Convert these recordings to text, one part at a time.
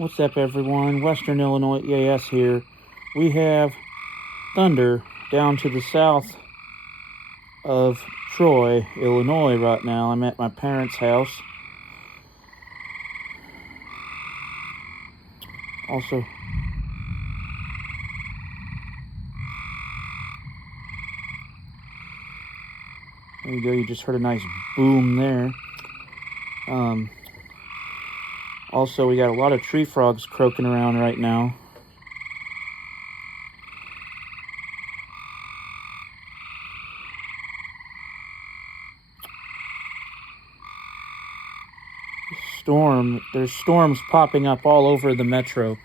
What's up, everyone? Western Illinois EAS here. We have thunder down to the south of Troy, Illinois right now. I'm at my parents' house. Also, there you go. You just heard a nice boom there. Also, we got a lot of tree frogs croaking around right now. There's storms popping up all over the metro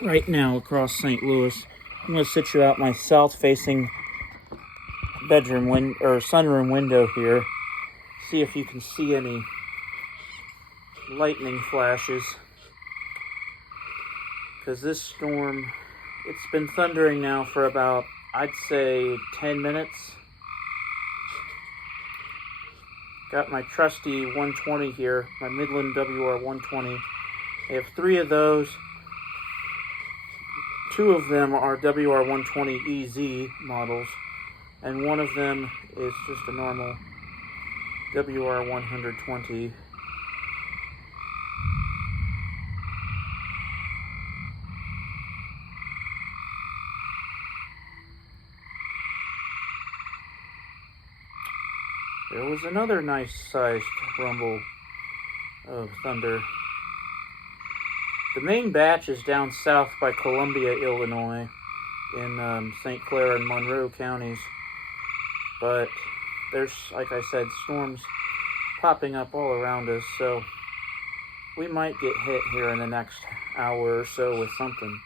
right now across St. Louis. I'm going to sit you out my south-facing sunroom window here. See if you can see any lightning flashes. Because this storm, it's been thundering now for about, I'd say, 10 minutes. Got my trusty 120 here, my Midland WR120. I have 3 of those. 2 of them are WR120EZ models, and one of them is just a normal WR120. There was another nice-sized rumble of thunder. The main batch is down south by Columbia, Illinois, in St. Clair and Monroe counties. But there's, like I said, storms popping up all around us, so we might get hit here in the next hour or so with something.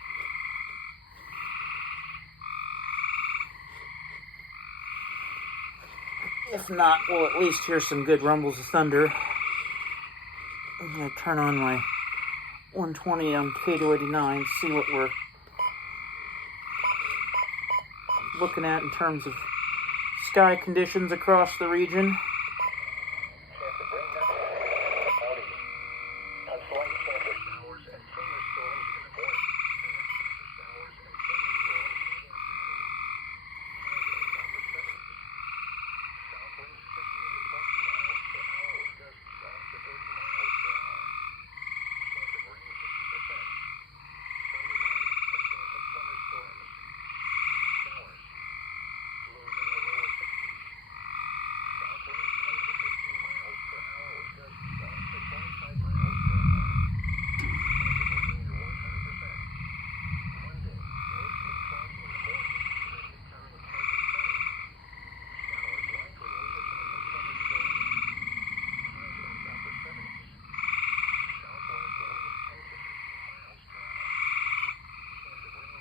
If not, we'll at least hear some good rumbles of thunder. I'm going to turn on my 120 on K289, see what we're looking at in terms of sky conditions across the region.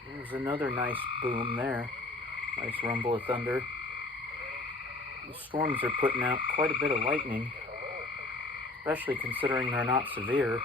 There's another nice boom there. Nice rumble of thunder. The storms are putting out quite a bit of lightning, especially considering they're not severe.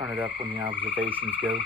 I'll turn it up when the observations go.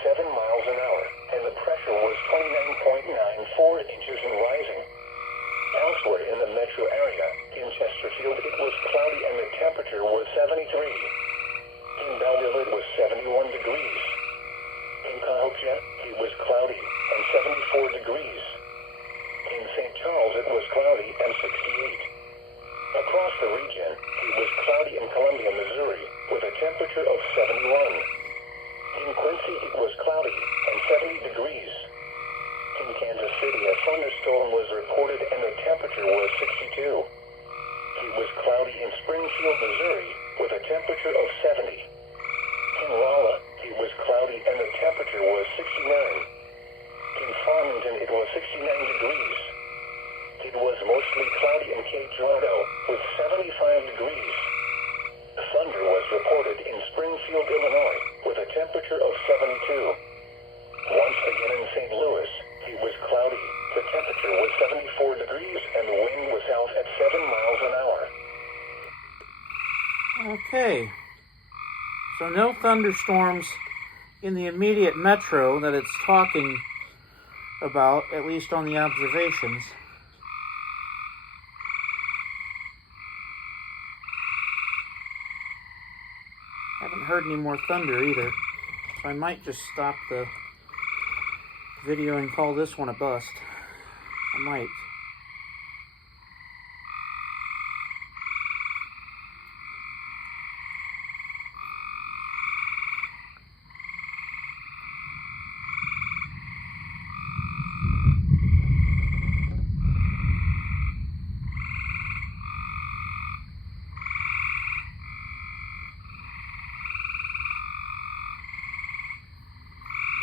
7 miles an hour, and the pressure was 29.94 inches and rising. Elsewhere in the metro area, in Chesterfield it was cloudy and the temperature was 73. In Belleville it was 71 degrees. In Cahokia it was cloudy and 74 degrees. In St. Charles it was cloudy and 68. Across the region, it was cloudy in Columbia, Missouri, with a temperature of 71. In Quincy it was cloudy and 70 degrees. In Kansas City a thunderstorm was reported and the temperature was 62. It was cloudy in Springfield, Missouri, with a temperature of 70. In Rolla, it was cloudy and the temperature was 69. In Farmington, it was 69 degrees. It was mostly cloudy in Cape Girardeau, with 75 degrees. Thunder was reported in Springfield, Illinois, with a temperature of 72. Once again in St. Louis, it was cloudy. The temperature was 74 degrees and the wind was out at 7 miles an hour. Okay. So no thunderstorms in the immediate metro that it's talking about, at least on the observations. Haven't heard any more thunder either, so I might just stop the video and call this one a bust. I might.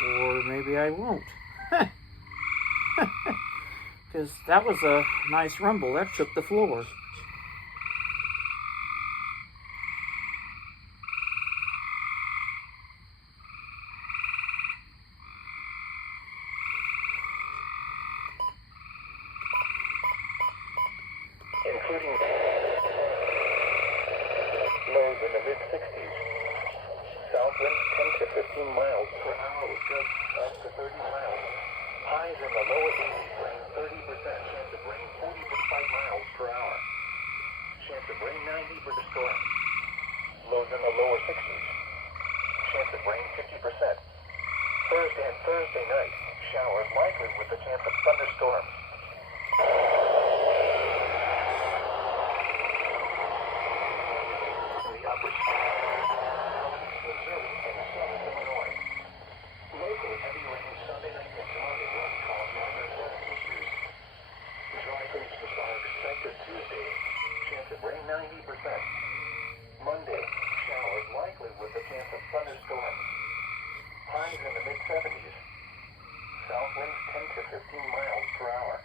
Or maybe I won't. Because that was a nice rumble. That shook the floor. Including lows in the mid-60s. South winds 10 to 15 miles per hour with gusts up to 30 miles. Highs in the lower 80s, rain 30%, chance of rain 40 to 5 miles per hour. Chance of rain 90 for the storm. Lows in the lower 60s. Chance of rain 50%. Thursday and Thursday night, showers likely with a chance of thunderstorms. In the upper Missouri and southern Illinois. Local heavy rain Sunday night into Monday will cause minor flooding issues. Dry conditions are expected Tuesday. Chance of rain 90%. Monday, showers likely with a chance of thunderstorms. Highs in the mid-70s. South winds 10 to 15 miles per hour.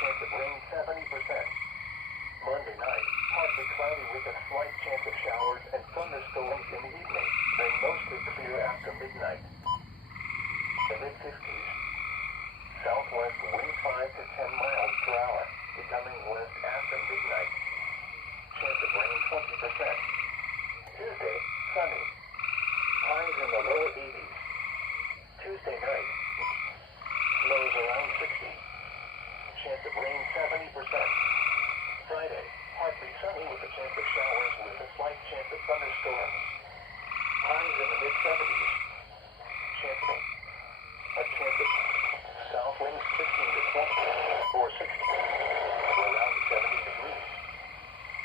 Chance of rain 70%. Monday night, partly cloudy with a slight chance of showers and thunderstorms in the evening, then mostly clear after midnight. The mid-50s. Southwest wind 5 to 10 miles per hour, becoming west after midnight. Chance of rain 20%. Tuesday, sunny. Highs in the lower 80s. Tuesday night. Lows around 60. Chance of rain 70%. Friday, partly sunny with a chance of showers with a slight chance of thunderstorms. Highs in the mid-70s. A chance of south winds 15 to 20 or 60 or around 70 degrees.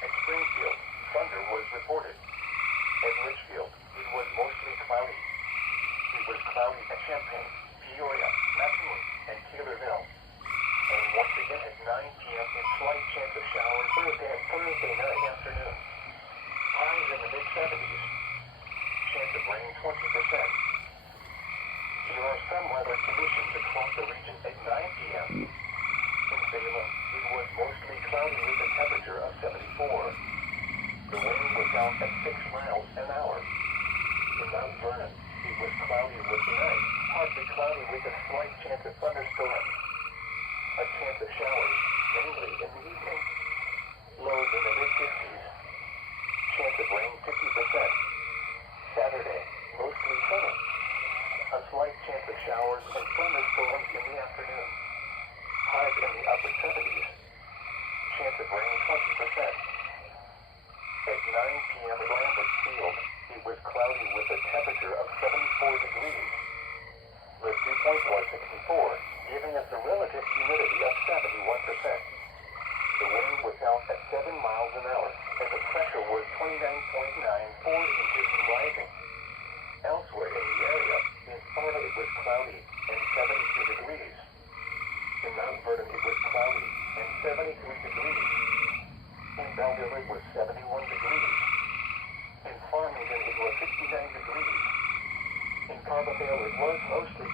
At Springfield, thunder was reported. At Litchfield, it was mostly cloudy. It was cloudy at Champaign, Peoria, Mattoon, and Taylorville. And once again at 9 p.m. in slight chance of showers Thursday and Thursday night afternoon. Highs in the mid-70s. Chance of rain 20%. There are some weather conditions across the region at 9 p.m. In Salem, it was mostly cloudy with a temperature of 74. The wind was out at 6 miles an hour. In Mount Vernon, it was cloudy with tonight, partly cloudy with a slight chance of thunderstorms. A chance of showers, mainly in the evening. Lows in the mid-50s. Chance of rain 50%. Saturday, mostly sunny. A showers and thunderstorms in the afternoon. Highs in the upper 70s. Chance of rain 20%. At 9 p.m. at Lambert Field, it was cloudy with a temperature of 74 degrees. The dew point was 64, giving us a relative humidity of 71%. The wind was out at 7 miles an hour, and the pressure was 29.94 inches and rising. Elsewhere in the area, in Sparta it was cloudy and 72 degrees. In Mount Vernon it was cloudy and 73 degrees. In Belleville it was 71 degrees. In Farmington it was 69 degrees. In Carbondale it was mostly